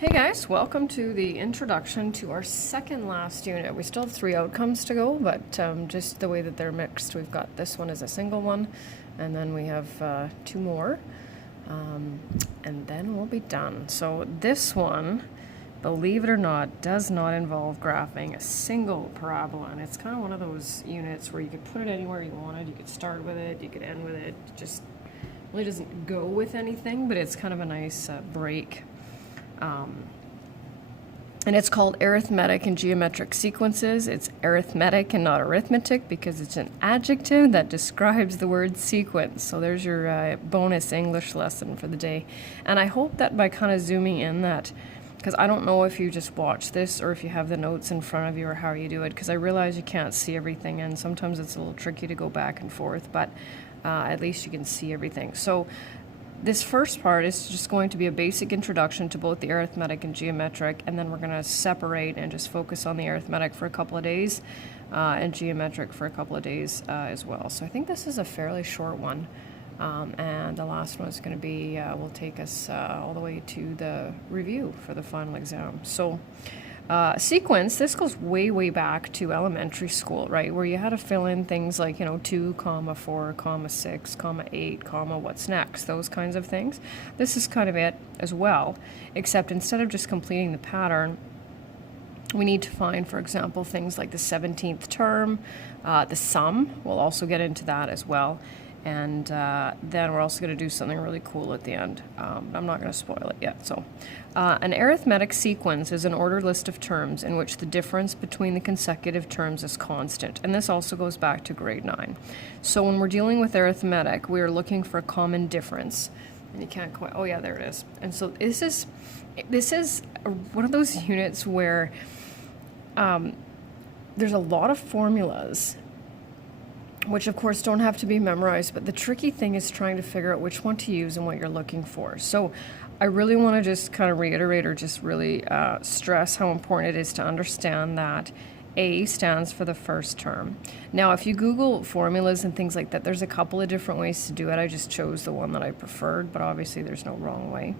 Hey guys, welcome to the introduction to our second last unit. We still have 3 outcomes to go, but just the way that they're mixed, we've got this one as a single one, and then we have 2 more, and then we'll be done. So this one, believe it or not, does not involve graphing a single parabola, and it's kind of one of those units where you could put it anywhere you wanted. You could start with it, you could end with it. It just really doesn't go with anything, but it's kind of a nice break. And it's called arithmetic and geometric sequences. It's arithmetic and not arithmetic because it's an adjective that describes the word sequence. So there's your bonus English lesson for the day. And I hope that by kind of zooming in that, because I don't know if you just watch this or if you have the notes in front of you or how you do it, because I realize you can't see everything and sometimes it's a little tricky to go back and forth, but at least you can see everything. So this first part is just going to be a basic introduction to both the arithmetic and geometric, and then we're going to separate and just focus on the arithmetic for a couple of days and geometric for a couple of days as well. So I think this is a fairly short one, and the last one is going to be, will take us all the way to the review for the final exam. So sequence, this goes way back to elementary school, right, where you had to fill in things like 2 comma 4 comma 6 comma 8 comma what's next, those kinds of things. This is kind of it as well, except instead of just completing the pattern, we need to find, for example, things like the 17th term, the sum. We'll also get into that as well. And then we're also going to do something really cool at the end. I'm not going to spoil it yet. So, an arithmetic sequence is an ordered list of terms in which the difference between the consecutive terms is constant. And this also goes back to grade 9. So when we're dealing with arithmetic, we are looking for a common difference. And you can't quite, oh yeah, there it is. And so this is one of those units where there's a lot of formulas, which of course don't have to be memorized, but the tricky thing is trying to figure out which one to use and what you're looking for. So I really want to just kind of reiterate or just really stress how important it is to understand that A stands for the first term. Now, if you Google formulas and things like that, there's a couple of different ways to do it. I just chose the one that I preferred, but obviously there's no wrong way.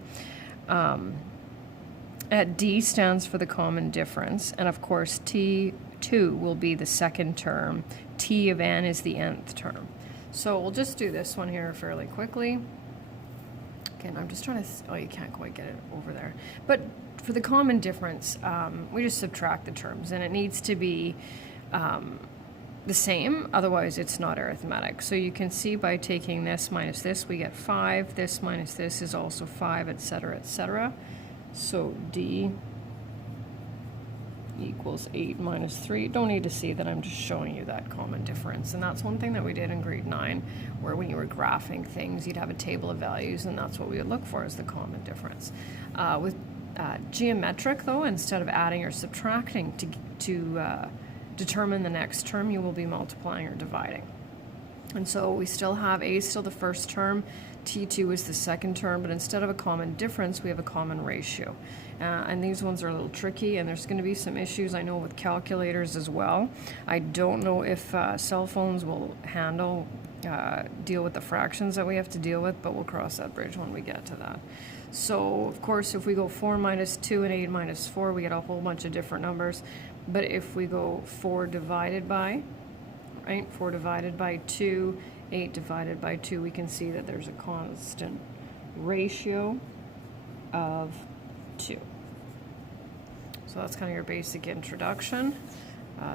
D stands for the common difference, and of course T2 will be the second term. T of n is the nth term. So we'll just do this one here fairly quickly. Again, I'm just trying to, oh, you can't quite get it over there. But for the common difference, we just subtract the terms, and it needs to be the same, otherwise it's not arithmetic. So you can see by taking this minus this, we get 5. This minus this is also 5, etc., etc. So D equals 8 minus 3. Don't need to see that, I'm just showing you that common difference. And that's one thing that we did in grade 9, where when you were graphing things, you'd have a table of values, and that's what we would look for as the common difference. With geometric, though, instead of adding or subtracting to determine the next term, you will be multiplying or dividing. And so we still have A is still the first term, T2 is the second term, but instead of a common difference, we have a common ratio. And these ones are a little tricky, and there's going to be some issues, I know, with calculators as well. I don't know if cell phones will deal with the fractions that we have to deal with, but we'll cross that bridge when we get to that. So, of course, if we go 4 minus 2 and 8 minus 4, we get a whole bunch of different numbers. But if we go 4 divided by, right, 4 divided by 2, 8 divided by 2, we can see that there's a constant ratio of 2. So that's kind of your basic introduction.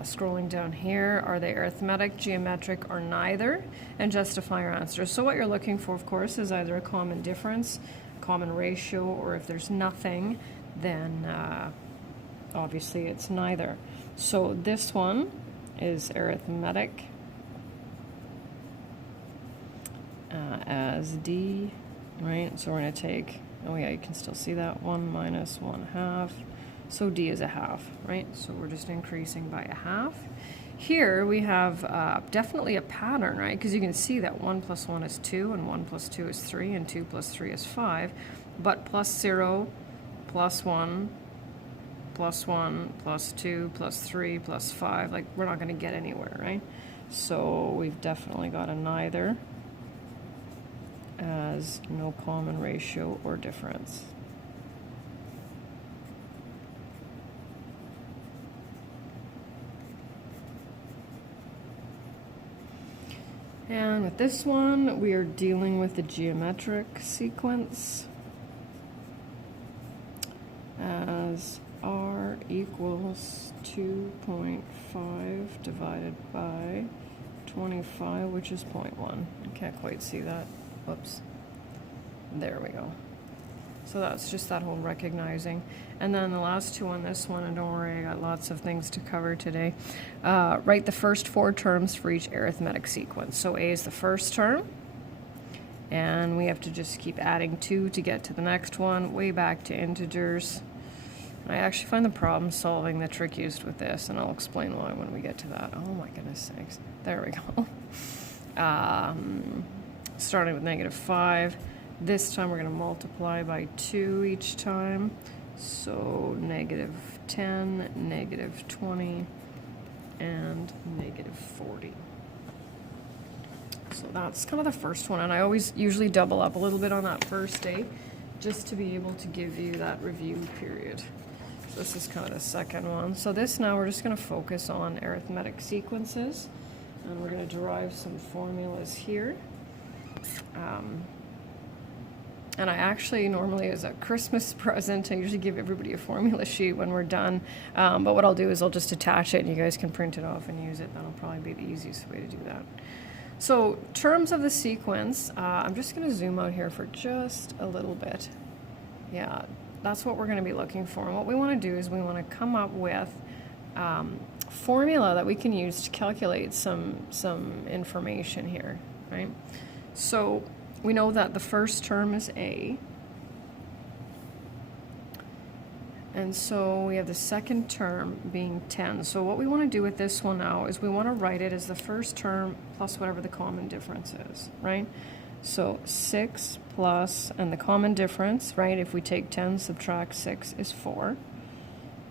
Scrolling down here, are they arithmetic, geometric, or neither? And justify your answer. So what you're looking for, of course, is either a common difference, common ratio, or if there's nothing, then obviously it's neither. So this one is arithmetic as D, right? So we're going to take, oh yeah, you can still see that, 1 minus 1/2. So D is a half, right? So we're just increasing by a half. Here we have definitely a pattern, right? Because you can see that 1 plus 1 is 2, and 1 plus 2 is 3, and 2 plus 3 is 5. But plus 0, plus 1, plus 1, plus 2, plus 3, plus 5, like we're not going to get anywhere, right? So we've definitely got a neither, as no common ratio or difference. And with this one, we are dealing with the geometric sequence as r equals 2.5 divided by 25, which is 0.1. I can't quite see that. Whoops. There we go. So that's just that whole recognizing. And then the last two on this one, and don't worry, I got lots of things to cover today. Write the first four terms for each arithmetic sequence. So A is the first term, and we have to just keep adding 2 to get to the next one, way back to integers. I actually find the problem solving the trickiest with this, and I'll explain why when we get to that. Oh my goodness sakes. There we go. Starting with -5. This time we're going to multiply by 2 each time. So -10, -20, and -40. So that's kind of the first one. And I always usually double up a little bit on that first day just to be able to give you that review period. So this is kind of the second one. So this now we're just going to focus on arithmetic sequences. And we're going to derive some formulas here. And I actually normally, as a Christmas present, I usually give everybody a formula sheet when we're done. But what I'll do is I'll just attach it and you guys can print it off and use it. That'll probably be the easiest way to do that. So terms of the sequence, I'm just going to zoom out here for just a little bit. Yeah, that's what we're going to be looking for. And what we want to do is we want to come up with formula that we can use to calculate some information here, right? So we know that the first term is A. And so we have the second term being 10. So what we want to do with this one now is we want to write it as the first term plus whatever the common difference is, right? So 6 plus, and the common difference, right, if we take 10, subtract 6 is 4.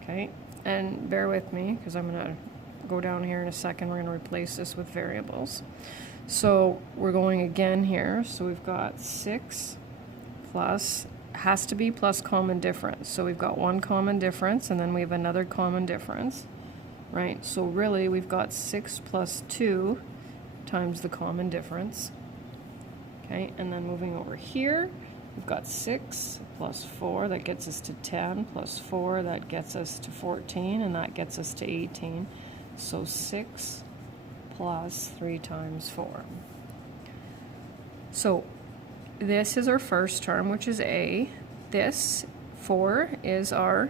Okay, and bear with me because I'm going to go down here in a second. We're going to replace this with variables. So we're going again here. So we've got 6 plus, has to be plus common difference. So we've got one common difference and then we have another common difference, right? So really we've got 6 plus 2 times the common difference. Okay, and then moving over here, we've got 6 plus 4, that gets us to 10, plus 4, that gets us to 14, and that gets us to 18. So 6 plus 3 times 4. So this is our first term, which is A. This 4 is our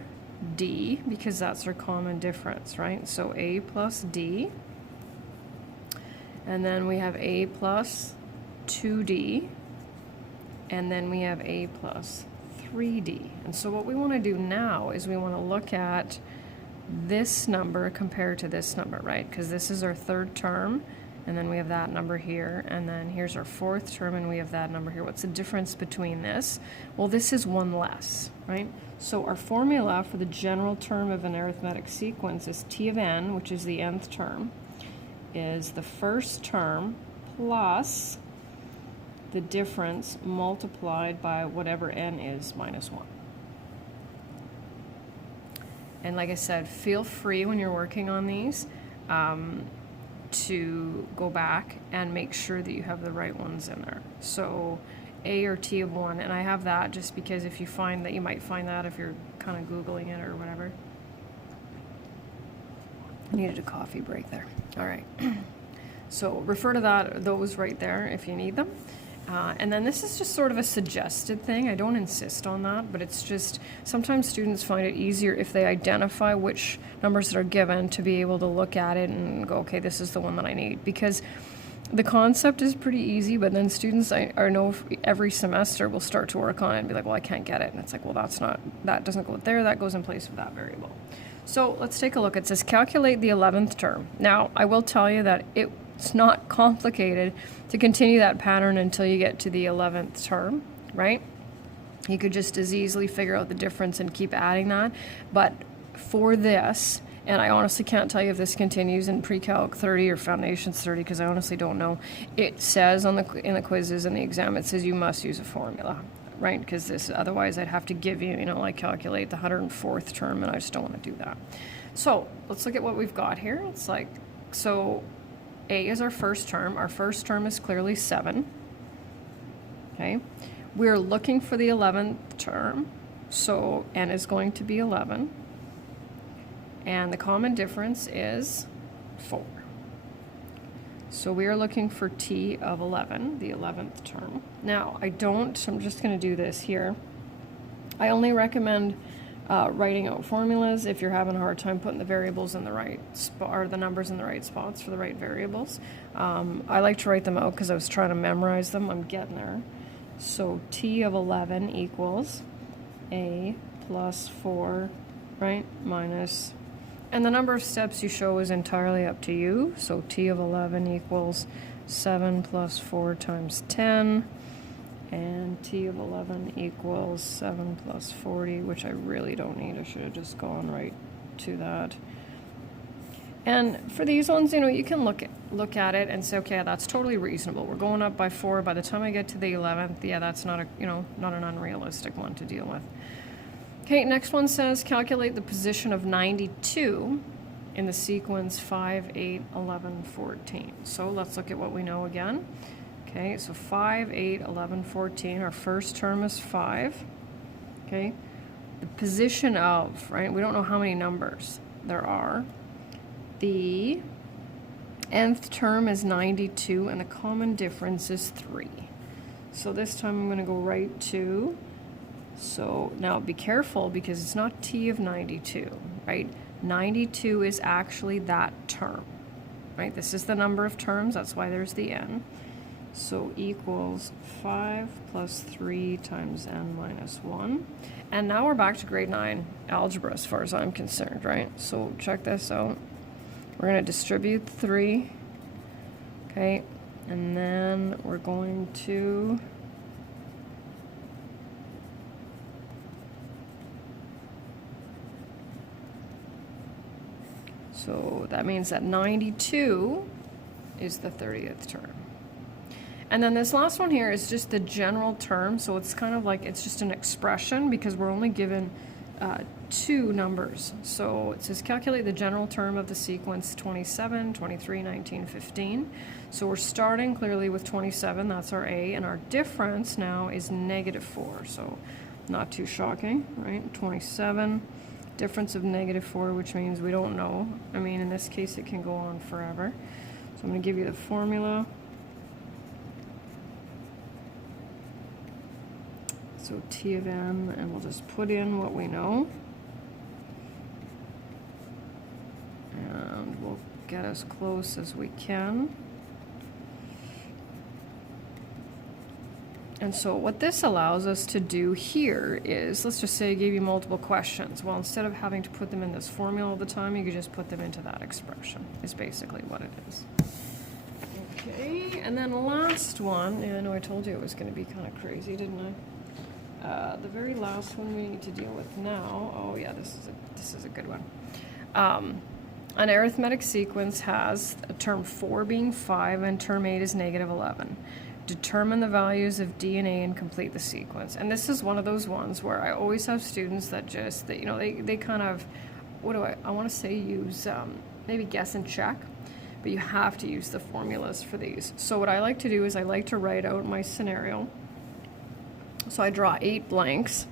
D, because that's our common difference, right? So A plus D. And then we have A plus 2D. And then we have A plus 3D. And so what we want to do now is we want to look at this number compared to this number, right? Because this is our third term, and then we have that number here, and then here's our fourth term, and we have that number here. What's the difference between this? Well, this is one less, right? So our formula for the general term of an arithmetic sequence is T of n, which is the nth term, is the first term plus the difference multiplied by whatever n is minus 1. And like I said, feel free when you're working on these to go back and make sure that you have the right ones in there. So A or T of 1, and I have that just because if you find that, you might find that if you're kind of Googling it or whatever. I needed a coffee break there. All right. So refer to those right there if you need them. And then this is just sort of a suggested thing. I don't insist on that, but it's just sometimes students find it easier if they identify which numbers that are given to be able to look at it and go, okay, this is the one that I need. Because the concept is pretty easy, but then students I know every semester will start to work on it and be like, well, I can't get it. And it's like, well, that doesn't go there, that goes in place of that variable. So let's take a look. It says calculate the 11th term. Now, I will tell you that it's not complicated to continue that pattern until you get to the 11th term, right? You could just as easily figure out the difference and keep adding that. But for this, and I honestly can't tell you if this continues in Pre-Calc 30 or Foundations 30 because I honestly don't know. It says in the quizzes and the exam, it says you must use a formula, right? Because otherwise I'd have to give you, like calculate the 104th term, and I just don't want to do that. So let's look at what we've got here. It's like, so A is our first term. Our first term is clearly 7. Okay. We're looking for the 11th term, so n is going to be 11. And the common difference is 4. So we are looking for t of 11, the 11th term. Now, I'm just going to do this here. I only recommend writing out formulas if you're having a hard time putting the variables in the right spot, or the numbers in the right spots for the right variables. I like to write them out because I was trying to memorize them. I'm getting there. So t of 11 equals a plus 4, right, minus, and the number of steps you show is entirely up to you. So t of 11 equals 7 plus 4 times 10, and t of 11 equals 7 plus 40, which I really don't need. I should have just gone right to that. And for these ones, you can look at it and say, okay, that's totally reasonable. We're going up by 4. By the time I get to the 11th, yeah, that's not not an unrealistic one to deal with. Okay, next one says calculate the position of 92 in the sequence 5, 8, 11, 14. So let's look at what we know again. Okay, so 5, 8, 11, 14. Our first term is 5. Okay, the position of, right, we don't know how many numbers there are. The nth term is 92, and the common difference is 3. So this time I'm going to go right to, so now be careful because it's not t of 92, right? 92 is actually that term, right? This is the number of terms, that's why there's the n. So equals 5 plus 3 times n minus 1. And now we're back to grade 9 algebra as far as I'm concerned, right? So check this out. We're going to distribute 3, okay, and then we're going to so that means that 92 is the 30th term. And then this last one here is just the general term, so it's kind of like it's just an expression because we're only given 2 numbers. So it says calculate the general term of the sequence 27, 23, 19, 15. So we're starting clearly with 27, that's our A, and our difference now is -4. So not too shocking, right? 27, difference of -4, which means we don't know. I mean, in this case, it can go on forever. So I'm going to give you the formula. So t of n, and we'll just put in what we know. And we'll get as close as we can. And so what this allows us to do here is, let's just say I gave you multiple questions. Well, instead of having to put them in this formula all the time, you could just put them into that expression, is basically what it is. Okay, and then the last one, yeah, I know I told you it was going to be kind of crazy, didn't I? The very last one we need to deal with now, oh yeah, this is a good one. An arithmetic sequence has a term 4 being 5 and term 8 is -11. Determine the values of D and A and complete the sequence. And this is one of those ones where I always have students that just, they kind of, I want to say use, maybe guess and check, but you have to use the formulas for these. So what I like to do is I like to write out my scenario. So I draw 8 blanks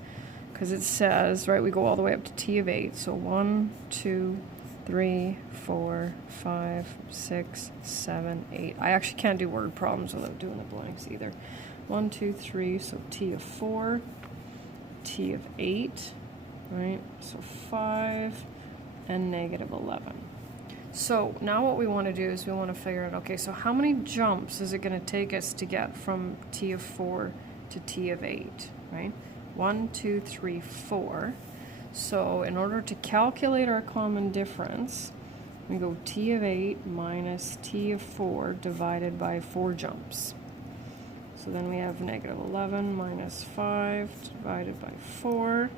because it says, right, we go all the way up to t of 8. So 1, 2, 3, 4, 5, 6, 7, 8. I actually can't do word problems without doing the blanks either. 1, 2, 3, so t of 4, t of 8, right? So 5 and -11. So now what we want to do is we want to figure out, okay, so how many jumps is it going to take us to get from t of 4 to t of 8, right? 1, 2, 3, 4. So in order to calculate our common difference, we go t of 8 minus t of 4 divided by 4 jumps. So then we have -11 minus 5 divided by 4.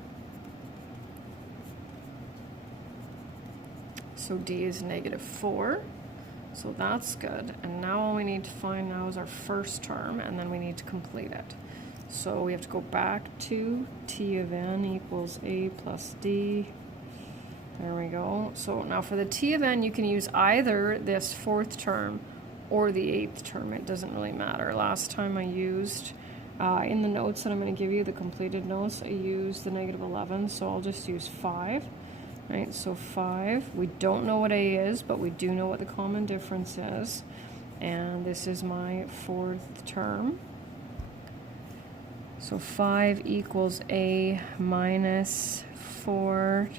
So d is -4. So that's good. And now all we need to find now is our first term, and then we need to complete it. So we have to go back to t of n equals a plus d. There we go. So now for the t of n, you can use either this 4th term or the 8th term. It doesn't really matter. Last time I used, in the notes that I'm going to give you, the completed notes, I used the negative 11, so I'll just use 5. Right, so 5. We don't know what A is, but we do know what the common difference is. And this is my 4th term. So 5 equals A minus 4.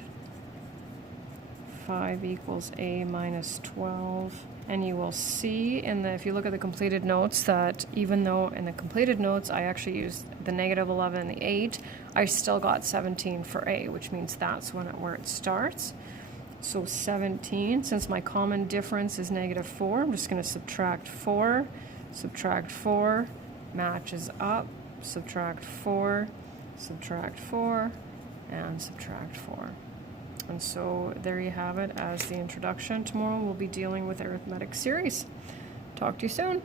5 equals A minus 12. And you will see if you look at the completed notes, that even though in the completed notes I actually used the negative 11 and the 8, I still got 17 for A, which means that's where it starts. So 17, since my common difference is negative 4, I'm just going to subtract 4, matches up, subtract 4, and subtract 4. And so there you have it as the introduction. Tomorrow we'll be dealing with arithmetic series. Talk to you soon.